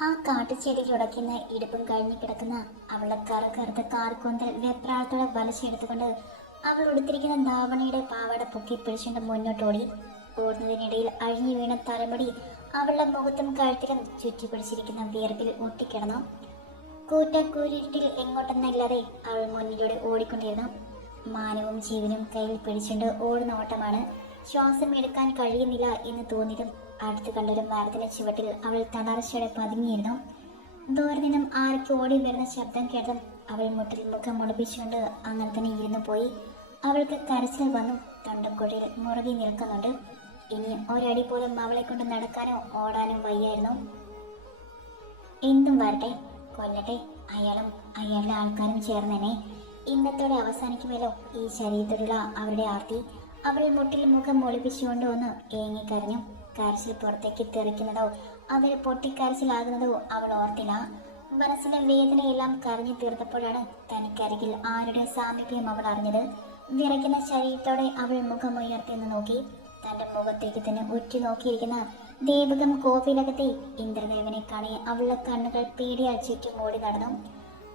ആ കാട്ടുചെടിയിൽ ഉടയ്ക്കുന്ന ഇടുപ്പും കഴിഞ്ഞു കിടക്കുന്ന അവളുടെ കറുത്ത കാർക്കൊന്തൽ വെപ്രാളത്തോടെ വലിച്ചെടുത്തുകൊണ്ട് അവൾ ഉടുത്തിരിക്കുന്ന ധാവണിയുടെ പാവാട പൊക്കി പിടിച്ചുകൊണ്ട് മുന്നോട്ടോടി. ഓടുന്നതിനിടയിൽ അഴിഞ്ഞു വീണ തലമുടി അവളുടെ മുഖത്തും കഴുത്തിലും ചുറ്റിപ്പിടിച്ചിരിക്കുന്ന വിയർപ്പിൽ ഒട്ടിക്കിടന്നു. കൂറ്റക്കൂരിട്ടിൽ എങ്ങോട്ടെന്നല്ലാതെ അവൾ മുന്നിലൂടെ ഓടിക്കൊണ്ടിരുന്നു. മാനവും ജീവനും കയ്യിൽ പിടിച്ചുകൊണ്ട് ഓടുന്ന ഓട്ടമാണ്. ശ്വാസം എടുക്കാൻ കഴിയുന്നില്ല എന്ന് തോന്നിയതും അടുത്ത് കണ്ടൊരു മരത്തിന് ചുവട്ടിൽ അവൾ തളർച്ചയോടെ പതുങ്ങിയിരുന്നു. ദൂരെ നിന്നും ആരൊക്കെ ഓടി വരുന്ന ശബ്ദം കേട്ടതും അവൾ മുട്ടിൽ മുഖം മുളപ്പിച്ചുകൊണ്ട് അങ്ങനെ തന്നെ ഇരുന്നു പോയി. അവൾക്ക് കരച്ചിൽ വന്നു. തൊണ്ടക്കുഴയിൽ മുറുകി നിൽക്കുന്നുണ്ട്. ഇനി ഒരടി പോലും അവളെ കൊണ്ട് നടക്കാനോ ഓടാനോ വയ്യായിരുന്നു. എന്തും വരട്ടെ, കൊല്ലട്ടെ, അയാളും അയാളുടെ ആൾക്കാരും ചേർന്നെന്നെ ഇന്നത്തോടെ അവസാനിക്കുമല്ലോ ഈ ശരീരത്തോടുള്ള അവരുടെ ആർത്തി. അവൾ മുട്ടിൽ മുഖം ഒളിപ്പിച്ചുകൊണ്ട് ഒന്ന് ഏങ്ങിക്കരഞ്ഞു. കരച്ചിൽ പുറത്തേക്ക് തെറിക്കുന്നതോ അതിൽ പൊട്ടിക്കരച്ചിലാകുന്നതോ അവൾ ഓർത്തില്ല. മനസ്സിലെ വേദനയെല്ലാം കരഞ്ഞു തീർത്തപ്പോഴാണ് തനിക്കരികിൽ ആരുടെ സാമീപ്യം അവൾ അറിഞ്ഞത്. വിറയ്ക്കുന്ന ശരീരത്തോടെ അവൾ മുഖമുയർത്തിയെന്ന് നോക്കി. തന്റെ മുഖത്തേക്ക് തന്നെ ഉറ്റു നോക്കിയിരിക്കുന്ന ദേവകം കോവിലകത്തെ ഇന്ദ്രദേവനെ കാണി അവളുടെ കണ്ണുകൾ പേടിയാൽ ചുറ്റും ഓടി നടന്നു.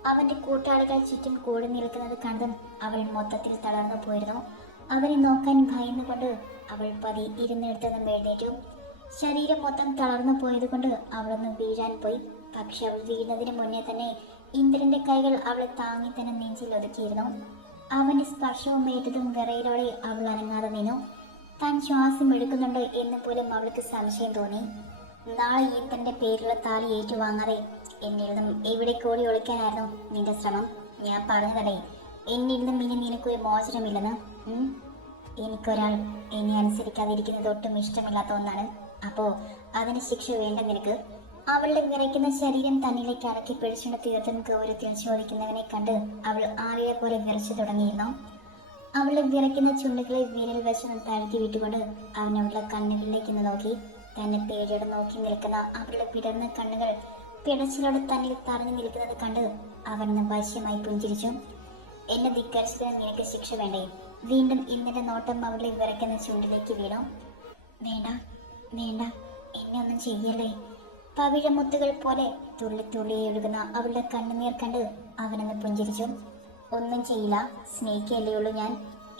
അവന്റെ കൂട്ടാളികൾ ചുറ്റും കൂടി നിൽക്കുന്നത് കണ്ടതും അവൾ മൊത്തത്തിൽ തളർന്നു പോയിരുന്നു. അവരെ നോക്കാൻ ഭയന്നുകൊണ്ട് അവൾ പതി ഇരുന്നിടത്തു നിന്നും എഴുന്നേറ്റു. ശരീരം മൊത്തം തളർന്നു പോയതുകൊണ്ട് അവളൊന്ന് വീഴാൻ പോയി. പക്ഷെ അവൾ വീഴുന്നതിന് മുന്നേ തന്നെ ഇന്ദ്രന്റെ കൈകൾ അവളെ താങ്ങി തന്നെ നെഞ്ചിൽ ഒതുക്കിയിരുന്നു. അവന്റെ സ്പർശവും ഏറ്റതും വിറയിലോടെ അവൾ അനങ്ങാതെ നിന്നു. താൻ ശ്വാസം എടുക്കുന്നുണ്ട് എന്ന് പോലും അവൾക്ക് സംശയം തോന്നി. നാളെ ഈത്തന്റെ പേരിലുള്ള താലി ഏറ്റുവാങ്ങാതെ എന്നിൽ നിന്നും എവിടേക്ക് ഓടി ഒളിക്കാനായിരുന്നു നിന്റെ ശ്രമം. ഞാൻ പറഞ്ഞതല്ലേ, എന്നിൽ നിന്നും ഇനി നിനക്കൊരു മോചനമില്ലെന്ന്. എനിക്കൊരാൾ എന്നെ അനുസരിക്കാതിരിക്കുന്നത് ഒട്ടും ഇഷ്ടമില്ലാത്ത ഒന്നാണ്. അപ്പോ അതിന് ശിക്ഷ വേണ്ട നിനക്ക്. അവളുടെ വിറയ്ക്കുന്ന ശരീരം തന്നിലേക്ക് അടക്കി പിടിച്ചുകൊണ്ട് തീർത്തും ഗൗരവത്തിൽ ചോദിക്കുന്നവനെ കണ്ട് അവൾ ആറിയെ പോലെ വിറച്ചു തുടങ്ങിയിരുന്നു. അവളുടെ വിറയ്ക്കുന്ന ചുണ്ടുകളെ വിരൽ വശം താഴ്ത്തി വിട്ടുകൊണ്ട് അവൻ അവളുടെ കണ്ണുകളിലേക്ക് നോക്കി. തന്നെ പേടിയോടെ നോക്കി നിൽക്കുന്ന അവളുടെ വിടർന്ന കണ്ണുകൾ പിടച്ചിലോടെ തന്നിൽ തറഞ്ഞു നിൽക്കുന്നത് കണ്ട് അവൻ വശ്യമായി പുഞ്ചിരിച്ചു. എന്നെ ധിക്കരിച്ചതിന് നിനക്ക് ശിക്ഷ വേണ്ടേ? വീണ്ടും ഇന്നലെ നോട്ടം അവളെ വിറയ്ക്കുന്ന ചുണ്ടിലേക്ക് വീണു. വേണ്ട വേണ്ട, എന്നെ ഒന്നും ചെയ്യല്ലേ. പവിഴമുത്തുകൾ പോലെ തുള്ളി തുള്ളി ഒഴുകുന്ന അവളുടെ കണ്ണുനീർ കണ്ട് അവനൊന്ന് പുഞ്ചിരിച്ചു. ഒന്നും ചെയ്യില്ല, സ്നേഹിക്കല്ലേ ഉള്ളൂ ഞാൻ.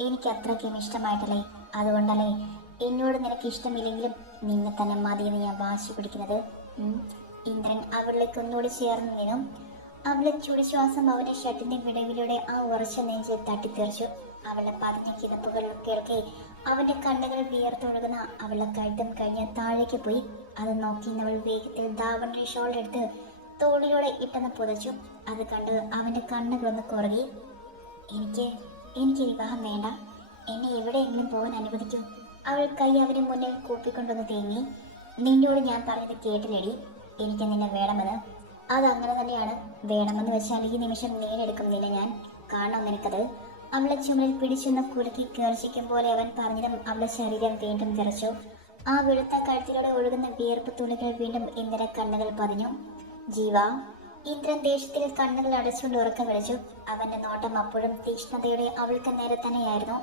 എനിക്ക് അത്രയ്ക്കും ഇഷ്ടമായിട്ടല്ലേ, അതുകൊണ്ടല്ലേ എന്നോട് നിനക്ക് ഇഷ്ടമില്ലെങ്കിലും നിന്നെ തന്നെ മതിയെന്ന് ഞാൻ വാശി പിടിക്കുന്നത്. ഇന്ദ്രൻ അവളിലേക്ക് ഒന്നുകൂടി ചേർന്ന് നിന്നു. അവളെ ചുടിശ്വാസം അവന്റെ ഷർട്ടിന്റെ വിടവിലൂടെ ആ ഉറച്ച നെഞ്ചിൽ തട്ടിത്തെറിച്ചു. അവളുടെ പതിഞ്ഞ കിതപ്പുകൾ കേൾക്കെ അവന്റെ കണ്ണുകൾ വിയർത്തൊഴുകുന്ന അവളുടെ കഴുത്തം കഴിഞ്ഞ് താഴേക്ക് പോയി. അത് നോക്കി അവൾ വേഗത്തിൽ ധാവണി ഷോൾ എടുത്ത് തോളിലൂടെ ഇട്ടെന്ന് പുതച്ചു. അത് കണ്ട് അവന്റെ കണ്ണുകളൊന്ന് കുറകി. എനിക്ക് വിവാഹം വേണ്ട, എന്നെ എവിടെയെങ്കിലും പോകാൻ അനുവദിക്കൂ. അവൾ കൈ അവന് മുന്നിൽ കൂപ്പിക്കൊണ്ടൊന്ന് തേങ്ങി. നിന്നോട് ഞാൻ പറഞ്ഞത് കേട്ടില്ലേടി, എനിക്ക് നിന്നെ വേണമെന്ന്. അതങ്ങനെ തന്നെയാണ്, വേണമെന്ന് വെച്ചാൽ ഈ നിമിഷം നേടിയെടുക്കുന്നില്ല ഞാൻ. കാണാം നിനക്കത്. അവളെ ചുമലിൽ പിടിച്ചൊന്ന് കുലുക്കി കേർച്ചിക്കും പോലെ അവൻ പറഞ്ഞതും അവളുടെ ശരീരം വീണ്ടും വിറച്ചു. ആ വെളുത്ത കഴുത്തിലൂടെ ഒഴുകുന്ന വിയർപ്പ് തുള്ളികൾ വീണ്ടും ഇന്ദ്രന്റെ കണ്ണുകൾ പതിഞ്ഞു. ജീവ! ഇന്ദ്രൻ ദേഷ്യത്തിൽ കണ്ണുകൾ അടച്ചുകൊണ്ട് ഉറക്കം വിളിച്ചു. അവന്റെ നോട്ടം അപ്പോഴും തീക്ഷ്ണതയുടെ അവൾക്ക് നേരെ തന്നെയായിരുന്നു.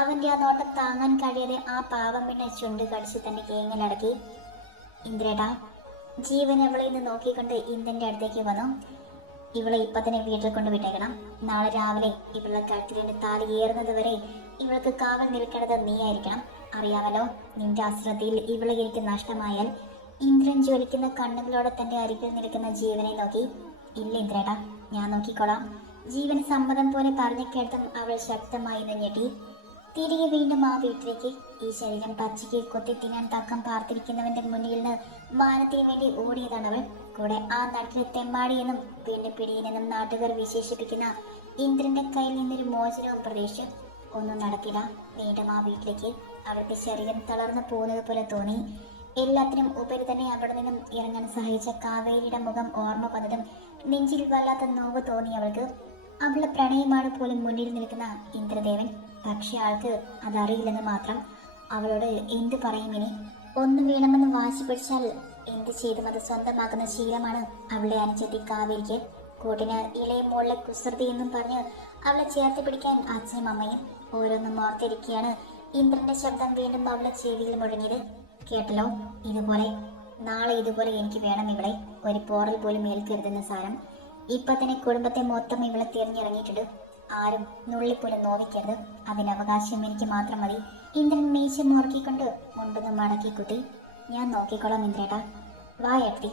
അവന്റെ ആ നോട്ടം താങ്ങാൻ കഴിയാതെ ആ പാവം പിന്നെ ചുണ്ട് കടിച്ച് തന്റെ കേങ്ങലടക്കി. ഇന്ദ്രേട്ടാ! ജീവൻ അവളെ ഇന്ന് നോക്കിക്കൊണ്ട് ഇന്ദ്രന്റെ അടുത്തേക്ക് വന്നു. ഇവളെ ഇപ്പൊ തന്നെ വീട്ടിൽ കൊണ്ട് വിട്ടേക്കണം. നാളെ രാവിലെ ഇവളുടെ കഴുത്തിലിന്റെ താലി ഏറുന്നത് വരെ ഇവൾക്ക് കാവൽ നിൽക്കേണ്ടത് നീയായിരിക്കണം. അറിയാമല്ലോ, നിന്റെ അശ്രദ്ധയിൽ ഇവളെ എനിക്ക് നഷ്ടമായാൽ. ഇന്ദ്രൻ ജ്വലിക്കുന്ന കണ്ണുകളോടെ തന്റെ അരികിൽ നിൽക്കുന്ന ജീവനെ നോക്കി. ഇല്ല ഇന്ദ്രേട്ടാ, ഞാൻ നോക്കിക്കോളാം. ജീവൻ സമ്മതം പോലെ പറഞ്ഞു കേട്ടും അവൾ ശക്തമായി ഞെട്ടി. തിരികെ വീണ്ടും ആ വീട്ടിലേക്ക്. ഈ ശരീരം പച്ചയ്ക്ക് കൊത്തി തിന്നാൻ തക്കം പാർത്തിരിക്കുന്നവന്റെ മുന്നിൽ നിന്ന് മാനത്തിന് വേണ്ടി ഓടിയതാണ് അവൾ. കൂടെ ആ നാട്ടിലെ തെമ്മാടി എന്നും പിന്നെ പിടിയെന്നും നാട്ടുകാർ വിശേഷിപ്പിക്കുന്ന ഇന്ദ്രന്റെ കയ്യിൽ നിന്നൊരു മോചനവും പ്രതീക്ഷിച്ചു. ഒന്നും നടക്കില്ല. വീണ്ടും ആ വീട്ടിലേക്ക്. അവൾക്ക് ശരീരം തളർന്നു പോകുന്നത് പോലെ തോന്നി. എല്ലാത്തിനും ഉപരി തന്നെ അവിടെ നിന്നും ഇറങ്ങാൻ സഹായിച്ച കാവേരിയുടെ മുഖം ഓർമ്മ വന്നതും നെഞ്ചിൽ വല്ലാത്ത നോവ് തോന്നി അവൾക്ക്. അവളുടെ പ്രണയമാണ് പോലും മുന്നിൽ നിൽക്കുന്ന ഇന്ദ്രദേവൻ. പക്ഷെ ആൾക്ക് അതറിയില്ലെന്ന് മാത്രം. അവളോട് എന്ത് പറയും ഇനി? ഒന്നും വേണമെന്ന് വാശി പിടിച്ചാൽ എന്ത് ചെയ്തും അത് സ്വന്തമാക്കുന്ന ശീലമാണ് അവളുടെ അനുജത്തി കാവേരിക്ക്. കൂട്ടിന് ഇളയ മോളിലെ കുസൃതി എന്നും പറഞ്ഞ് അവളെ ചേർത്ത് പിടിക്കാൻ അച്ഛനും അമ്മയും. ഓരോന്നും ഓർത്തിരിക്കുകയാണ് ഇന്ദ്രന്റെ ശബ്ദം വീണ്ടും അവളുടെ ചെവിയിൽ മുഴങ്ങിയത്. കേട്ടല്ലോ, ഇതുപോലെ നാളെ ഇതുപോലെ എനിക്ക് വേണം ഇവളെ. ഒരു പോറൽ പോലും ഏൽക്കരുതെന്ന സാരം. ഇപ്പൊ തന്നെ കുടുംബത്തെ മൊത്തം ഇവളെ തിരഞ്ഞിറങ്ങിയിട്ടുണ്ട്. ആരും നുള്ളിപ്പോലും നോവിക്കരുത്. അതിനവകാശം എനിക്ക് മാത്രം മതി. ഇന്ദ്രൻ മീശ മുറുക്കിക്കൊണ്ട് മുണ്ടൊന്ന് മടക്കി കുത്തി. ഞാൻ നോക്കിക്കോളാം ഇന്ദ്രേട്ടാ, വാ ഏട്ടത്തി.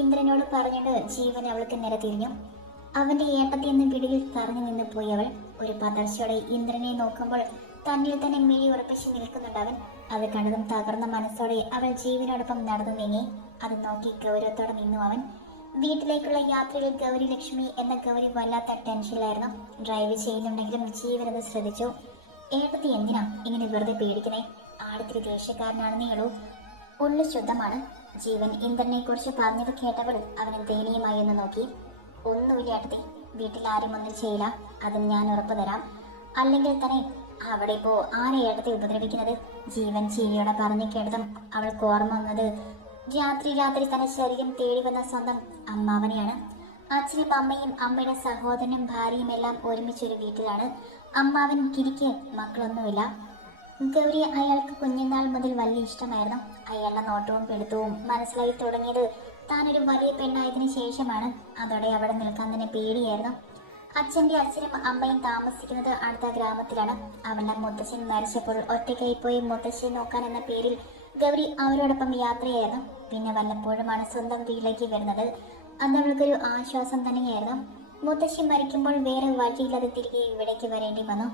ഇന്ദ്രനോട് പറഞ്ഞിട്ട് ജീവൻ അവൾക്ക് നേരെ തിരിഞ്ഞു. അവന്റെ ഏട്ടത്തി എന്ന പിടിയിൽ തറഞ്ഞു നിന്ന് പോയി അവൾ. ഒരു പതർച്ചയോടെ ഇന്ദ്രനെ നോക്കുമ്പോൾ തന്നിൽ തന്നെ മിഴി ഉറപ്പിച്ച് നിൽക്കുന്നുണ്ട് അവൻ. അത് കണ്ടതും തകർന്ന മനസ്സോടെ അവൾ ജീവനോടൊപ്പം നടന്നു നീങ്ങി. അത് നോക്കി ഗൗരവത്തോടെ നിന്നു അവൻ. വീട്ടിലേക്കുള്ള യാത്രയിൽ ഗൗരി ലക്ഷ്മി എന്ന ഗൗരി വല്ലാത്ത ടെൻഷനിലായിരുന്നു. ഡ്രൈവ് ചെയ്യുന്നുണ്ടെങ്കിലും ജീവനത് ശ്രദ്ധിച്ചു. ഏട്ടത്തി എന്തിനാ ഇങ്ങനെ വെറുതെ പേടിക്കുന്നേ? ആളിത്തിരി ദേഷ്യക്കാരനാണെന്നേ ഉള്ളൂ. ഉള്ളു ശുദ്ധമാണ്. ജീവൻ ഇന്ദ്രനെ കുറിച്ച് പറഞ്ഞത് കേട്ടവൾ അവനെ ദയനീയമായി എന്ന് നോക്കി. ഒന്നുമില്ല ഏട്ടത്തി, വീട്ടിൽ ആരും ഒന്നും ചെയ്യില്ല, അതിന് ഞാൻ ഉറപ്പ് തരാം. അല്ലെങ്കിൽ തന്നെ അവിടെ ഇപ്പോ ആരെ ഏട്ടത്തെ ഉപദ്രവിക്കുന്നത്? ജീവൻ ചീരിയോടെ പറഞ്ഞു കേട്ടതും അവൾക്ക് ഓർമ്മ വന്നത് രാത്രി തന്നെ ശരീരം തേടി വന്ന സ്വന്തം അമ്മാവനെയാണ്. അച്ഛനും അമ്മയും അമ്മയുടെ സഹോദരനും ഭാര്യയും എല്ലാം ഒരുമിച്ചൊരു വീട്ടിലാണ്. അമ്മാവൻ ഗിരിക്ക് മക്കളൊന്നുമില്ല. ഗൗരി അയാൾക്ക് കുഞ്ഞുനാൾ മുതൽ വലിയ ഇഷ്ടമായിരുന്നു. അയാളുടെ നോട്ടവും പിടുത്തവും മനസ്സിലായി തുടങ്ങിയത് താനൊരു വലിയ പെണ്ണായതിനു ശേഷമാണ്. അതോടെ അവിടെ നിൽക്കാൻ തന്നെ പേടിയായിരുന്നു. അച്ഛനും അമ്മയും താമസിക്കുന്നത് അടുത്ത ഗ്രാമത്തിലാണ്. അവളുടെ മുത്തശ്ശൻ മരിച്ചപ്പോൾ ഒറ്റയ്ക്കായി പോയി മുത്തശ്ശിയെ നോക്കാൻ എന്ന പേരിൽ ഗൗരി അവരോടൊപ്പം യാത്രയായിരുന്നു. പിന്നെ വല്ലപ്പോഴുമാണ് സ്വന്തം വീട്ടിലേക്ക് വരുന്നത്. അത് അവൾക്കൊരു ആശ്വാസം തന്നെയായിരുന്നു. മുത്തശ്ശി മരിക്കുമ്പോൾ വേറെ വഴിയില്ലാതെ തിരികെ ഇവിടേക്ക് വരേണ്ടി വന്നു.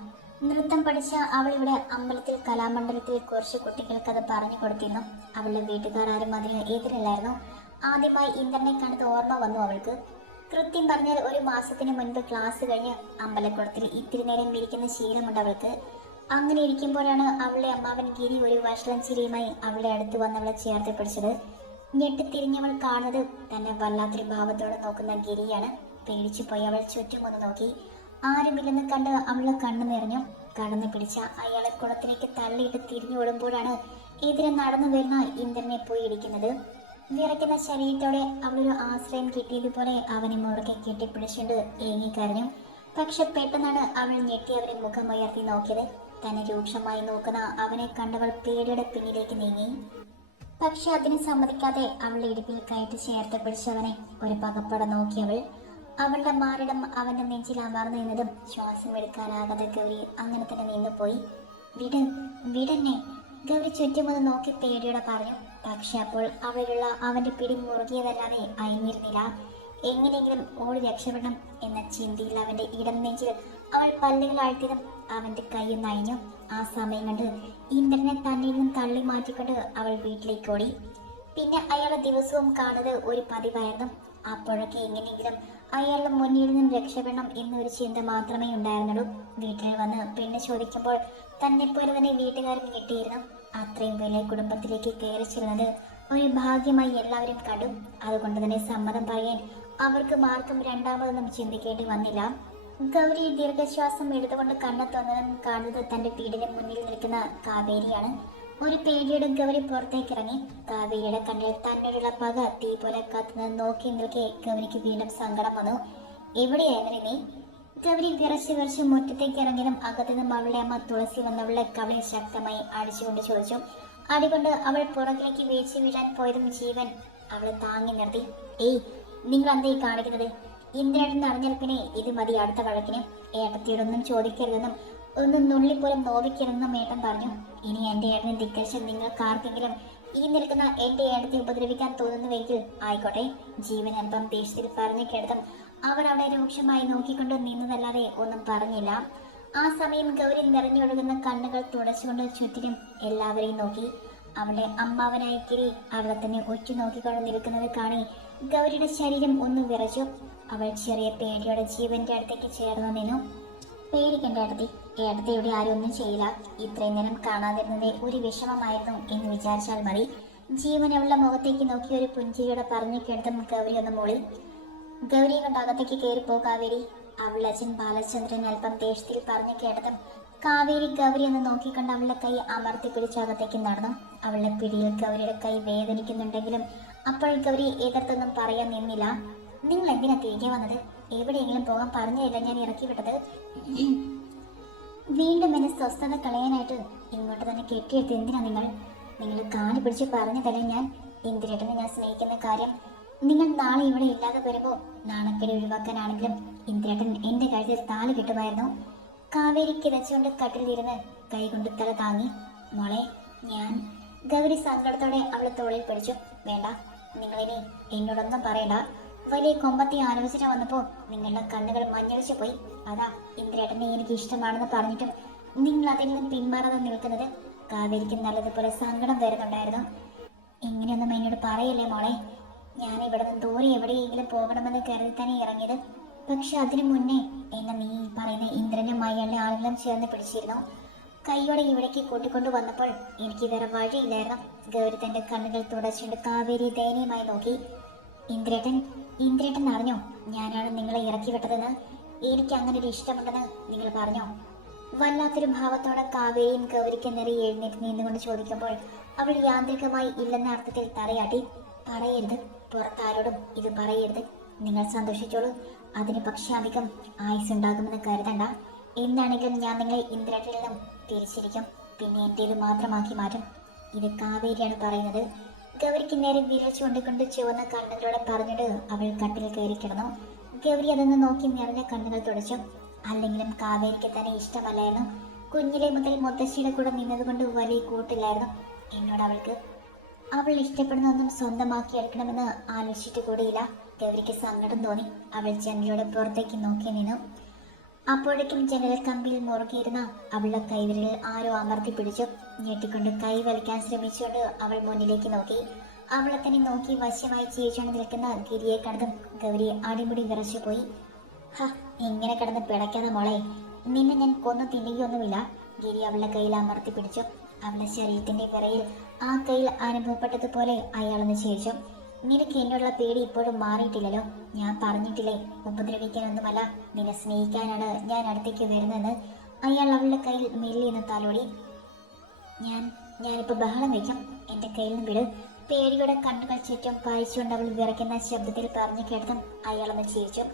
നൃത്തം പഠിച്ച അവൾ ഇവിടെ അമ്പലത്തിൽ കലാമണ്ഡലത്തിൽ കുറച്ച് കുട്ടികൾക്ക് അത് പറഞ്ഞു കൊടുത്തിരുന്നു. അവളുടെ വീട്ടുകാർ ആരും അതിന് എതിരല്ലായിരുന്നു. ആദ്യമായി ഇന്ദ്രനെ കണ്ടത് ഓർമ്മ വന്നു അവൾക്ക്. കൃത്യം പറഞ്ഞാൽ ഒരു മാസത്തിന് മുൻപ് ക്ലാസ് കഴിഞ്ഞ് അമ്പലക്കുളത്തിൽ ഇത്തിരി നേരം ഇരിക്കുന്ന ശീലമുണ്ട് അവൾക്ക്. അങ്ങനെ ഇരിക്കുമ്പോഴാണ് അവളുടെ അമ്മാവൻ ഗിരി ഒരു വഷളം ചിരിയുമായി അവളുടെ അടുത്ത് വന്ന് അവളെ ചേർത്ത് പിടിച്ചത്. ഞെട്ടിത്തിരിഞ്ഞവൾ കാണുന്നത് തന്നെ വല്ലാത്തൊരു ഭാവത്തോടെ നോക്കുന്ന ഗിരിയാണ്. പേടിച്ചു പോയി അവൾ ചുറ്റുമൊന്ന് നോക്കി. ആരുമില്ലെന്ന് കണ്ട് അവളെ കണ്ണു നിറഞ്ഞു. കടന്നു പിടിച്ച അയാളെ കുളത്തിലേക്ക് തള്ളിയിട്ട് തിരിഞ്ഞു ഓടുമ്പോഴാണ് എതിരെ നടന്നു വരുന്ന ഇന്ദ്രനെ പോയി ഇടിക്കുന്നത്. വിറയ്ക്കുന്ന ശരീരത്തോടെ അവളൊരു ആശ്രയം കിട്ടിയതുപോലെ അവനെ മുറുകെ കെട്ടിപ്പിടിച്ചുകൊണ്ട് ഏങ്ങിക്കരഞ്ഞു. പക്ഷെ പെട്ടെന്നാണ് അവൾ ഞെട്ടി അവരെ മുഖമുയർത്തി നോക്കിയത്. തന്നെ രൂക്ഷമായി നോക്കുന്ന അവനെ കണ്ടവൾ പേടിയുടെ പിന്നിലേക്ക് നീങ്ങി. പക്ഷെ അതിന് സമ്മതിക്കാതെ അവളുടെ ഇടുപ്പിൽ കയറ്റി ചേർത്ത് പിടിച്ചവനെ ഒരു പകപ്പട നോക്കിയവൾ. അവളുടെ മാറിടം അവന്റെ നെഞ്ചിൽ അമർന്നു നിന്നതും ശ്വാസം എടുക്കാനാകാതെ ഗൗരി അങ്ങനെ തന്നെ നിന്നുപോയി. വിടന്നെ ഗൗരി ചുറ്റുമൊന്ന് നോക്കി പേടിയോടെ പറഞ്ഞു. പക്ഷെ അപ്പോൾ അവളുള്ള അവന്റെ പിടി മുറുകിയതല്ലാതെ അയഞ്ഞിരുന്നില്ല. എങ്ങനെയെങ്കിലും ഓടി രക്ഷപ്പെടണം എന്ന ചിന്തയിൽ അവന്റെ ഇടം നെഞ്ചിൽ അവൾ പല്ലുകൾ ആഴ്ത്തിയതും അവന്റെ കൈയൊന്ന് അയഞ്ഞു. ആ സമയം കണ്ട് ഇന്ദ്രനെ തന്നിൽ നിന്നും തള്ളി മാറ്റിക്കൊണ്ട് അവൾ വീട്ടിലേക്ക് ഓടി. പിന്നെ അയാളെ ദിവസവും കാണുന്നത് ഒരു പതിവായിരുന്നു. അപ്പോഴൊക്കെ എങ്ങനെയെങ്കിലും അയാളുടെ മുന്നിൽ നിന്നും രക്ഷപ്പെടണം എന്നൊരു ചിന്ത മാത്രമേ ഉണ്ടായിരുന്നുള്ളൂ. വീട്ടിൽ വന്ന് പെണ്ണ് ചോദിക്കുമ്പോൾ തന്നെ പോലെ തന്നെ വീട്ടുകാരും ഞെട്ടിയിരുന്നു. അത്രയും വലിയ കുടുംബത്തിലേക്ക് കയറി ചെല്ലുന്നത് ഒരു ഭാഗ്യമായി എല്ലാവരും കണ്ടു. അതുകൊണ്ട് തന്നെ സമ്മതം പറയാൻ അവർക്ക് മാർക്കും രണ്ടാമതൊന്നും ചിന്തിക്കേണ്ടി വന്നില്ല. ഗൗരി ദീർഘശ്വാസം എടുത്തുകൊണ്ട് കണ്ണെത്തുന്നതും കാണുന്നത് തന്റെ വീടിന് മുന്നിൽ നിൽക്കുന്ന കാവേരിയാണ്. ഒരു പേടിയുടെ ഗൗരി പുറത്തേക്ക് ഇറങ്ങി. കാവേരിയുടെ കണ്ണിൽ തന്നോടുള്ള പക തീ പോലെ കത്തുന്നത് നോക്കി നിൽക്കെ ഗൗരിക്ക് വീണ്ടും സങ്കടം വന്നു. എവിടെയായിരുന്നു നീ? ഗൗരി വിറച്ച് മുറ്റത്തേക്ക് ഇറങ്ങിയതും അകത്തുനിന്നും അവളുടെ അമ്മ തുളസി വന്നവളുടെ കവിളിൽ ശക്തമായി അടിച്ചുകൊണ്ട് ചോദിച്ചു. അടികൊണ്ട് അവൾ പുറകിലേക്ക് വീഴ്ച വീഴാൻ പോയതും ജീവൻ അവളെ താങ്ങി നിർത്തി. ഏയ്, നിങ്ങൾ എന്തായി കാണിക്കുന്നത്? ഇന്ദ്രേട്ടൻ അറിഞ്ഞാൽ പിന്നെ ഇത് മതി അടുത്ത വഴക്കിന്. ഏട്ടത്തിയോടൊന്നും ചോദിക്കരുതെന്നും ഒന്നും നുള്ളിപ്പോലും നോവിക്കരുതെന്നും ഏട്ടൻ പറഞ്ഞു. ഇനി എന്റെ ഏട്ടനെ ധിക്കരിച്ച് നിങ്ങൾക്കാർക്കെങ്കിലും ഈ നിൽക്കുന്ന എന്റെ ഏട്ടത്തെ ഉപദ്രവിക്കാൻ തോന്നുന്നുവെങ്കിൽ ആയിക്കോട്ടെ. ജീവൻ അല്പം ദേഷ്യത്തിൽ പറഞ്ഞു കേട്ടതും അവൻ അവിടെ രൂക്ഷമായി നോക്കിക്കൊണ്ട് നിന്നതല്ലാതെ ഒന്നും പറഞ്ഞില്ല. ആ സമയം ഗൗരി നിറഞ്ഞൊഴുകുന്ന കണ്ണുകൾ തുടച്ചുകൊണ്ട് ചുറ്റിനും എല്ലാവരെയും നോക്കി. അവളുടെ അമ്മാവനായ ഗിരി അവളെ തന്നെ ഒറ്റ നോക്കിക്കൊണ്ട് നിൽക്കുന്നത് കാണി ഗൗരിയുടെ ശരീരം ഒന്ന് വിറച്ചു. അവൾ ചെറിയ പേടിയോടെ ജീവന്റെ അടുത്തേക്ക് ചേർന്ന് നിന്നു. പേടിക്കണ്ട ഏട്ടത്തി ഇവിടെ ആരും ഒന്നും ചെയ്യില്ല. ഇത്രയും നേരം കാണാതിരുന്നത് ഒരു വിഷമമായിരുന്നു എന്ന് വിചാരിച്ചാൽ മതി. ജീവൻ അവളുടെ മുഖത്തേക്ക് നോക്കി ഒരു പുഞ്ചിരിയോടെ പറഞ്ഞു കേട്ടതും ഗൗരി ഒന്ന് മൂളി. ഗൗരി കൊണ്ട് അകത്തേക്ക് കയറിപ്പോ കാവേരി. അവളുടെ അച്ഛൻ ബാലചന്ദ്രൻ അല്പം ദേഷ്യത്തിൽ പറഞ്ഞു കേട്ടതും കാവേരി ഗൗരി എന്ന് നോക്കിക്കൊണ്ട് അവളുടെ കൈ അമർത്തി പിടിച്ച് അകത്തേക്ക് നടന്നു. അവളുടെ പിടിയിൽ ഗൗരിയുടെ കൈ വേദനിക്കുന്നുണ്ടെങ്കിലും അപ്പോൾ ഗൗരി എതിർത്തൊന്നും പറയാൻ നിന്നില്ല. നിങ്ങൾ എന്തിനാ തിരികെ വന്നത്? എവിടെയെങ്കിലും പോകാൻ പറഞ്ഞില്ല ഞാൻ ഇറക്കി വിട്ടത്. വീണ്ടും എന്നെ സ്വസ്ഥത കളയാനായിട്ട് ഇങ്ങോട്ട് തന്നെ കെട്ടിയെടുത്ത് എന്തിനാ നിങ്ങൾ കാല് പിടിച്ച് പറഞ്ഞതല്ലേ ഞാൻ. ഇന്ദിരേട്ടനെ ഞാൻ സ്നേഹിക്കുന്ന കാര്യം നിങ്ങൾ നാളെ ഇവിടെ ഇല്ലാതെ വരുമ്പോൾ നാണക്കേട് ഒഴിവാക്കാനാണെങ്കിലും ഇന്ദിരേട്ടൻ എന്റെ കഴുത്തിൽ താലി കിട്ടുമായിരുന്നു. കാവേരി കിതച്ചുകൊണ്ട് കട്ടിലിരുന്ന് കൈകൊണ്ട് തല താങ്ങി. മോളെ ഞാൻ ഗൗരി സങ്കടത്തോടെ അവളെ തോളിൽ പിടിച്ചു. വേണ്ട, നിങ്ങളിനി എന്നോടൊന്നും പറയണ്ട. വലിയ കൊമ്പത്തി ആലോചന വന്നപ്പോൾ നിങ്ങളുടെ കണ്ണുകൾ മഞ്ഞളിച്ചു പോയി. അതാ ഇന്ദിരേട്ടനെ എനിക്ക് ഇഷ്ടമാണെന്ന് പറഞ്ഞിട്ടും നിങ്ങൾ അതിൽ നിന്ന് പിന്മാറാതെ നിൽക്കുന്നത്. കാവേരിക്ക് നല്ലതുപോലെ സങ്കടം വരുന്നുണ്ടായിരുന്നു. ഇങ്ങനെയൊന്നും എന്നോട് പറയല്ലേ മോളെ. ഞാൻ ഇവിടെ നിന്ന് ദൂരെ എവിടെയെങ്കിലും പോകണമെന്ന് കരുതി തന്നെ ഇറങ്ങിയത്. പക്ഷെ അതിനു മുന്നേ എന്നെ നീ പറയുന്ന ഇന്ദ്രനും അയാളുടെ ആളുകളും ചേർന്ന് പിടിച്ചിരുന്നു. കൈയോടെ ഇവിടേക്ക് കൂട്ടിക്കൊണ്ടു വന്നപ്പോൾ എനിക്ക് വേറെ വഴിയില്ലായിരുന്നു. ഗൗരി തന്റെ കണ്ണുകൾ തുടച്ചുകൊണ്ട് കാവേരി ദയനീയമായി നോക്കി. ഇന്ദ്രേട്ടൻ അറിഞ്ഞോ ഞാനാണ് നിങ്ങളെ ഇറക്കി വിട്ടതെന്ന്? എനിക്ക് അങ്ങനെ ഒരു ഇഷ്ടമുണ്ടെന്ന് നിങ്ങൾ പറഞ്ഞോ? വല്ലാത്തൊരു ഭാവത്തോടെ കാവേരിയും ഗൗരിക്ക് നേരെ എഴുന്നേറ്റ് നിന്നുകൊണ്ട് ചോദിക്കുമ്പോൾ അവൾ യാന്ത്രികമായി ഇല്ലെന്ന അർത്ഥത്തിൽ തലയാട്ടി. പറയരുത്, പുറത്താരോടും ഇത് പറയരുത്. നിങ്ങൾ സന്തോഷിച്ചോളൂ. അതിന് പക്ഷെ അധികം ആയുസ്സുണ്ടാകുമെന്ന് കരുതണ്ട. എന്നാണെങ്കിലും ഞാൻ നിങ്ങളെ ഇന്ദ്രേട്ടനിൽ നിന്നും തിരിച്ചിരിക്കും. പിന്നെ എന്റേത് മാത്രമാക്കി മാറ്റും. ഇത് കാവേരിയാണ് പറയുന്നത്. ഗൗരിക്ക് നേരെ വിരൽ ചൂണ്ടിക്കൊണ്ട് ചുവന്ന കണ്ണുകളോടെ പറഞ്ഞിട്ട് അവൾ കട്ടിൽ കയറി കിടന്നു. ഗൗരി അതൊന്ന് നോക്കി നിറഞ്ഞ കണ്ണുകൾ തുടച്ചു. അല്ലെങ്കിലും കാവേരിക്ക് തന്നെ ഇഷ്ടമല്ലായിരുന്നു. കുഞ്ഞിലെ മുതൽ മുത്തശ്ശിയുടെ കൂടെ നിന്നതുകൊണ്ട് വലിയ കൂട്ടില്ലായിരുന്നു എന്നോട് അവൾക്ക്. അവൾ ഇഷ്ടപ്പെടുന്നതൊന്നും സ്വന്തമാക്കി എടുക്കണമെന്ന് ആലോചിച്ചിട്ട് കൂടിയില്ല. ഗൗരിക്ക് സങ്കടം തോന്നി. അവൾ ജനലിലൂടെ പുറത്തേക്ക് നോക്കി നിന്നു. അപ്പോഴേക്കും ജനൽ കമ്പിയിൽ മുറുകിയിരുന്ന അവളുടെ കൈവിരലിൽ ആരോ അമർത്തി പിടിച്ചു. ഞെട്ടിക്കൊണ്ട് കൈ വലിക്കാൻ ശ്രമിച്ചുകൊണ്ട് അവൾ മുന്നിലേക്ക് നോക്കി. അവളെ തന്നെ നോക്കി വശ്യമായി ചിരിച്ചുകൊണ്ട് നിൽക്കുന്ന ഗിരിയെ കണ്ടതും ഗൗരി അടിമുടി വിറച്ചുപോയി. ഇങ്ങനെ കിടന്ന് പിടയ്ക്കാതെ മോളെ, നിന്നെ ഞാൻ കൊന്നു തിന്നുകയൊന്നുമില്ല. ഗിരി അവളുടെ കയ്യിൽ അമർത്തി പിടിച്ചു. അവളുടെ ശരീരത്തിന്റെ വിറയിൽ ആ കയ്യിൽ അനുഭവപ്പെട്ടതുപോലെ അയാളൊന്ന് ചിരിച്ചു. നിനക്ക് എന്നോടുള്ള പേടി ഇപ്പോഴും മാറിയിട്ടില്ലല്ലോ. ഞാൻ പറഞ്ഞിട്ടില്ലേ, ഉപദ്രവിക്കാനൊന്നുമല്ല, നിന്നെ സ്നേഹിക്കാനാണ് ഞാൻ അടുത്തേക്ക് വരുന്നതെന്ന്. അയാൾ അവളുടെ കയ്യിൽ മെല്ലിയെന്ന് തലോടി. ഞാനിപ്പോ ബഹളം വയ്ക്കും, എന്റെ കയ്യിൽ നിന്ന് വിട്. പേടിയുടെ കണ്ണുകൾ ചുറ്റും പായിച്ചുകൊണ്ട് അവൾ വിറയ്ക്കുന്ന ശബ്ദത്തിൽ പറഞ്ഞു കേട്ടതും അയാളൊന്ന് ചിരിച്ചു.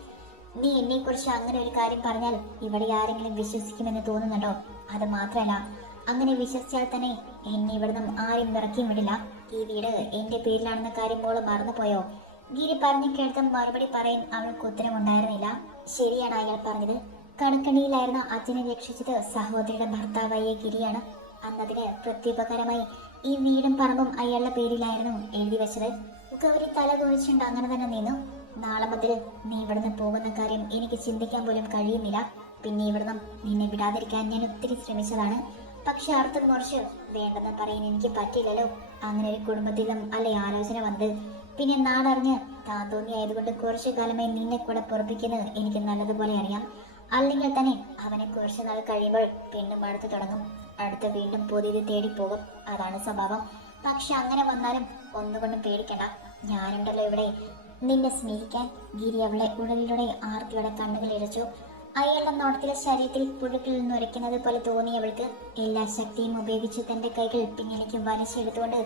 നീ എന്നെ കുറിച്ച് അങ്ങനെ ഒരു കാര്യം പറഞ്ഞാൽ ഇവിടെ ആരെങ്കിലും വിശ്വസിക്കുമെന്ന് തോന്നുന്നുണ്ടോ? അത് മാത്രമല്ല, അങ്ങനെ വിശ്വസിച്ചാൽ തന്നെ എന്നെ ഇവിടുന്ന് ആരും വിറക്കിയും വിടില്ല. ഈ വീട് എന്റെ പേരിലാണെന്ന കാര്യം മോള് മറന്നുപോയോ? ഗിരി പറഞ്ഞു കേട്ടതും മറുപടി പറയാൻ അവൾക്ക് ഉത്തരമുണ്ടായിരുന്നില്ല. ശരിയാണ് അയാൾ പറഞ്ഞത്. കടക്കണിയിലായിരുന്ന അച്ഛനെ രക്ഷിച്ചത് സഹോദരിയുടെ ഭർത്താവായ ഗിരിയാണ്. അന്നതിന് പ്രത്യുപകാരമായി ഈ വീടും പറമ്പും അയാളുടെ പേരിലായിരുന്നു എഴുതി വെച്ചത്. ഗൗരി തല കുഴിച്ചുകൊണ്ട് അങ്ങനെ തന്നെ നിന്നു. നാളെ മുതൽ നീ ഇവിടുന്ന് പോകുന്ന കാര്യം എനിക്ക് ചിന്തിക്കാൻ പോലും കഴിയുന്നില്ല. പിന്നെ ഇവിടുന്ന് നിന്നെ വിടാതിരിക്കാൻ ഞാൻ ഒത്തിരി ശ്രമിച്ചതാണ്. പക്ഷെ അർത്ഥം കുറച്ച് വേണ്ടെന്ന് പറയാൻ എനിക്ക് പറ്റില്ലല്ലോ. അങ്ങനെ ഒരു കുടുംബത്തിലും അല്ലെ ആലോചന വന്നത്. പിന്നെ നാടറിഞ്ഞ് താൻ തോന്നിയായതുകൊണ്ട് കുറച്ചു കാലമായി നിന്നെ കൂടെ പൊറപ്പിക്കുന്നത് എനിക്ക് നല്ലതുപോലെ അറിയാം. അല്ലെങ്കിൽ തന്നെ അവനെ കുറച്ചു നാൾ കഴിയുമ്പോൾ വീണ്ടും അടുത്ത് തുടങ്ങും. അടുത്ത് വീണ്ടും പുതിയത് തേടിപ്പോകും. അതാണ് സ്വഭാവം. പക്ഷെ അങ്ങനെ വന്നാലും ഒന്നുകൊണ്ടും പേടിക്കണ്ട, ഞാനുണ്ടല്ലോ ഇവിടെ നിന്നെ സ്നേഹിക്കാൻ. ഗിരി അവളെ ഉടലിലൂടെ ആർത്തിയുടെ കണ്ണുകൾ ഇഴച്ചു. അയാളുടെ നോട്ടത്തിലെ ശരീരത്തിൽ പുഴുക്കളിൽ നിന്ന് ഉരയ്ക്കുന്നത് പോലെ തോന്നി അവൾക്ക്. എല്ലാ ശക്തിയും ഉപയോഗിച്ച് തന്റെ കൈകൾ പിന്നിലേക്ക് വലിച്ചെടുത്തുകൊണ്ട്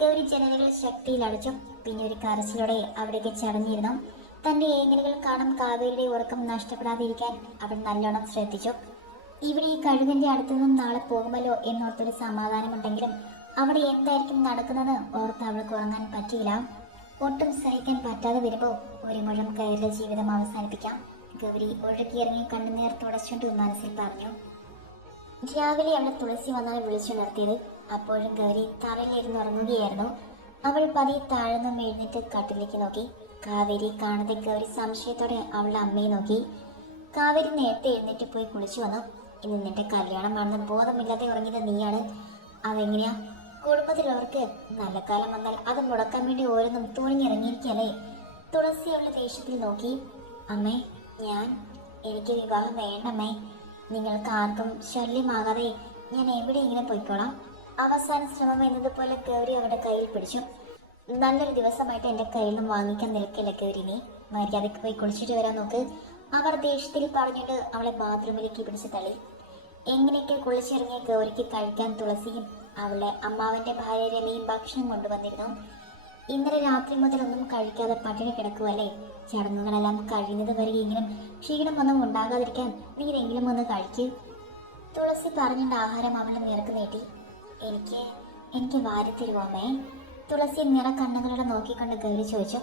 ഗൗരി ജനലുകൾ ശക്തിയിൽ അടച്ചു. പിന്നെ ഒരു കരച്ചിലോടെ അവിടേക്ക് ചടഞ്ഞിരുന്നു. തന്റെ ഏങ്ങലുകൾ കാണും കാവേരിയുടെ ഉറക്കം നഷ്ടപ്പെടാതിരിക്കാൻ അവൾ നല്ലോണം ശ്രദ്ധിച്ചു. ഇവിടെ ഈ കഴുകന്റെ അടുത്തു നിന്നും നാളെ പോകുമല്ലോ എന്നോർത്തൊരു സമാധാനമുണ്ടെങ്കിലും അവിടെ എന്തായിരിക്കും നടക്കുന്നതെന്ന് ഓർത്ത് അവൾക്ക് ഉറങ്ങാൻ പറ്റിയില്ല. ഒട്ടും സഹിക്കാൻ പറ്റാതെ വരുമ്പോൾ ഒരു മുഴം കയറിയ ജീവിതം അവസാനിപ്പിക്കാം. ഗൗരി ഒഴുകിയിറങ്ങി കണ്ണുനീർ തുടച്ചുകൊണ്ട് മനസ്സിൽ പറഞ്ഞു. രാവിലെ അവളെ തുളസി വന്നാണ് വിളിച്ചുണർത്തിയത്. അപ്പോഴും ഗൗരി തറയിലിരുന്ന് ഉറങ്ങുകയായിരുന്നു. അവൾ പതിയെ താഴ്ന്നും എഴുന്നേറ്റ് കട്ടിലേക്ക് നോക്കി. കാവേരി കാണാതെ ഗൗരി സംശയത്തോടെ അവളുടെ അമ്മയെ നോക്കി. കാവേരി നേരത്തെ എഴുന്നേറ്റ് പോയി കുളിച്ചു വന്നു. ഇന്ന് നിന്റെ കല്യാണമാണെന്ന് ബോധമില്ലാതെ ഉറങ്ങിയത് നീയാണ്. അതെങ്ങനെയാ? കുടുംബത്തിലുള്ളവർക്ക് നല്ല കാലം വന്നാൽ അത് മുടക്കാൻ വേണ്ടി ഓരോന്നും തുണിഞ്ഞിറങ്ങിയിരിക്കല്ലേ? തുളസി അവളുടെ ദേഷ്യത്തിൽ നോക്കി. അമ്മേ, എനിക്ക് വിവാഹം വേണ്ടമ്മേ. നിങ്ങൾക്ക് ആർക്കും ശല്യമാകാതെ ഞാൻ എവിടെയെങ്കിലും പോയിക്കോളാം. അവസാന ശ്രമം എന്നതുപോലെ ഗൗരി അവരുടെ കയ്യിൽ പിടിച്ചു. നല്ലൊരു ദിവസമായിട്ട് എന്റെ കയ്യിൽ നിന്നും വാങ്ങിക്കാൻ നിൽക്കില്ല ഗൗരി, നീ മര്യാദയ്ക്ക് പോയി കുളിച്ചിട്ട് വരാൻ നോക്ക്. അവർ ദേഷ്യത്തിൽ പറഞ്ഞിട്ട് അവളെ ബാത്റൂമിലേക്ക് പിടിച്ച് തള്ളി. എങ്ങനെയൊക്കെ കുളിച്ചിറങ്ങിയ ഗൗരിക്ക് കഴിക്കാൻ തുളസിയും അവളുടെ അമ്മാവന്റെ ഭാര്യ രമയും ഭക്ഷണം കൊണ്ടുവന്നിരുന്നു. ഇന്നലെ രാത്രി മുതൽ ഒന്നും കഴിക്കാതെ പട്ടിണി കിടക്കുവല്ലേ? ചടങ്ങുകളെല്ലാം കഴിയുന്നത് വരെയെങ്കിലും ക്ഷീണമൊന്നും ഉണ്ടാകാതിരിക്കാൻ നീ ഇതെങ്കിലും ഒന്ന് കഴിക്കൂ. തുളസി പറഞ്ഞിട്ട് ആഹാരം അവളുടെ നേർക്ക് നീട്ടി. എനിക്ക് വാരി തരുവോ അമ്മേ? തുളസി നിറ കണ്ണുകളോടെ നോക്കിക്കൊണ്ട് ഗൗരി ചോദിച്ചു.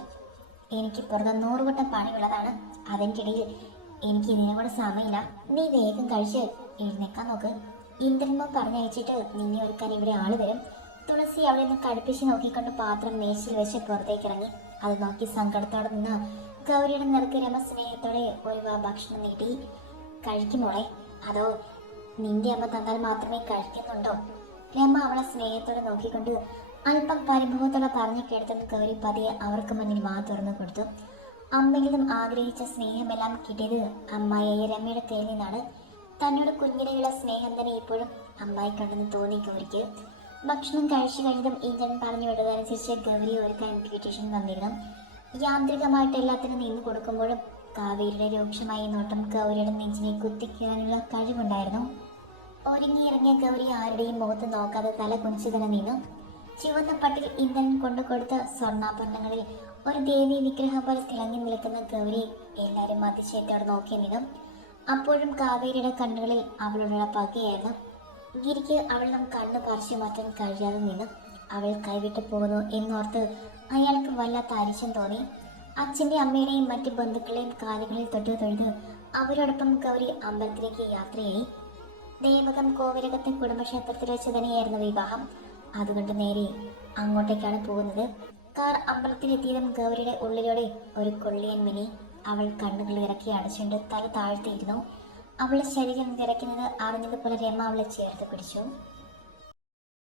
എനിക്ക് പുറത്ത് 100 വട്ടം പണിയുള്ളതാണ്. അതിൻ്റെ ഇടയിൽ എനിക്ക് ഇതിനെ കൂടെ സമയമില്ല. നീ വേഗം കഴിച്ച് എഴുന്നേക്കാൻ നോക്ക്. ഇന്ദ്രന്മ പറഞ്ഞയച്ചിട്ട് നിന്നെ ഒരുക്കാൻ ഇവിടെ ആള് വരും. തുളസി അവിടെ നിന്ന് കടുപ്പിച്ച് നോക്കിക്കൊണ്ട് പാത്രം മേശയിൽ വെച്ച് പുറത്തേക്ക് ഇറങ്ങി. അത് നോക്കി സങ്കടത്തോടെ നിന്ന് ഗൗരിയുടെ നിറക്ക് രമ സ്നേഹത്തോടെ ഒരു ഭക്ഷണം നീട്ടി. കഴിക്കുമോളെ, അതോ നിന്റെ അമ്മ തന്നാൽ മാത്രമേ കഴിക്കുന്നുണ്ടോ? രമ അവളെ സ്നേഹത്തോടെ നോക്കിക്കൊണ്ട് അല്പം പരിഭവത്തോടെ പറഞ്ഞു കേട്ടെന്ന് ഗൗരി പതിയെ അവർക്ക് മുന്നിൽ വാ തുറന്നു കൊടുത്തു. അമ്മയിൽ നിന്നും ആഗ്രഹിച്ച സ്നേഹമെല്ലാം കിട്ടിയത് അമ്മായിയായ രമയുടെ കയ്യിൽ നിന്നാണ്. തന്നോട് കുഞ്ഞിനെയുള്ള സ്നേഹം തന്നെ ഇപ്പോഴും അമ്മായി കണ്ടെന്ന് തോന്നി ഗൗരിക്ക്. ഭക്ഷണം കഴിച്ചു കഴിഞ്ഞതും ഇന്ദ്രൻ പറഞ്ഞു വിട്ടതനുസരിച്ച് ഗൗരി ഒരുക്കാൻ ഇൻവിറ്റേഷൻ വന്നിരുന്നു. യാന്ത്രികമായിട്ട് എല്ലാത്തിനും നിന്ന് കൊടുക്കുമ്പോഴും കാവേരിയുടെ രൂക്ഷമായ നോട്ടം ഗൗരിയുടെ നെഞ്ചിനെ കുത്തിക്കാനുള്ള കഴിവുണ്ടായിരുന്നു. ഒരുങ്ങിയിറങ്ങിയ ഗൗരി ആരുടെയും മുഖത്ത് നോക്കാതെ തല കുനിച്ചു തന്നെ നിന്നു. ചുവന്ന പട്ടിൽ ഇന്ദ്രൻ കൊണ്ടുകൊടുത്ത സ്വർണ്ണാഭരണങ്ങളിൽ ഒരു ദേവി വിഗ്രഹം പോലെ തിളങ്ങി നിൽക്കുന്ന ഗൗരി എല്ലാവരും അതിശയത്തോടെ നോക്കി നിന്നു. അപ്പോഴും കാവേരിയുടെ കണ്ണുകളിൽ അവളുടെ പകയായിരുന്നു. ഗിരിക്ക് അവളും കണ്ണ് പറിച്ചു മാറ്റാൻ കഴിയാതെ നിന്നു. അവൾ കൈവിട്ടു പോകുന്നു എന്നോർത്ത് അയാൾക്ക് വല്ലാത്ത അരിശം തോന്നി. അച്ഛൻ്റെ അമ്മയുടെയും മറ്റു ബന്ധുക്കളെയും കാലുകളിൽ തൊട്ട് തൊഴുത് അവരോടൊപ്പം ഗൗരി അമ്പലത്തിലേക്ക് യാത്രയായി. ദേവകം കോവിലകത്തെ കുടുംബക്ഷേത്രത്തിൽ വെച്ച് തന്നെയായിരുന്നു വിവാഹം. അതുകൊണ്ട് നേരെ അങ്ങോട്ടേക്കാണ് പോകുന്നത്. കാർ അമ്പലത്തിലെത്തിയതും ഗൗരിയുടെ ഉള്ളിലൂടെ ഒരു കൊള്ളിയൻ മിനി. അവൾ കണ്ണുകൾ ഇറക്കി അടച്ചുകൊണ്ട് തല താഴ്ത്തിയിരുന്നു. അവളുടെ ശരീരം വിറയ്ക്കുന്നത് അറിഞ്ഞതുപോലെ രമ അവളെ ചേർത്ത് പിടിച്ചു.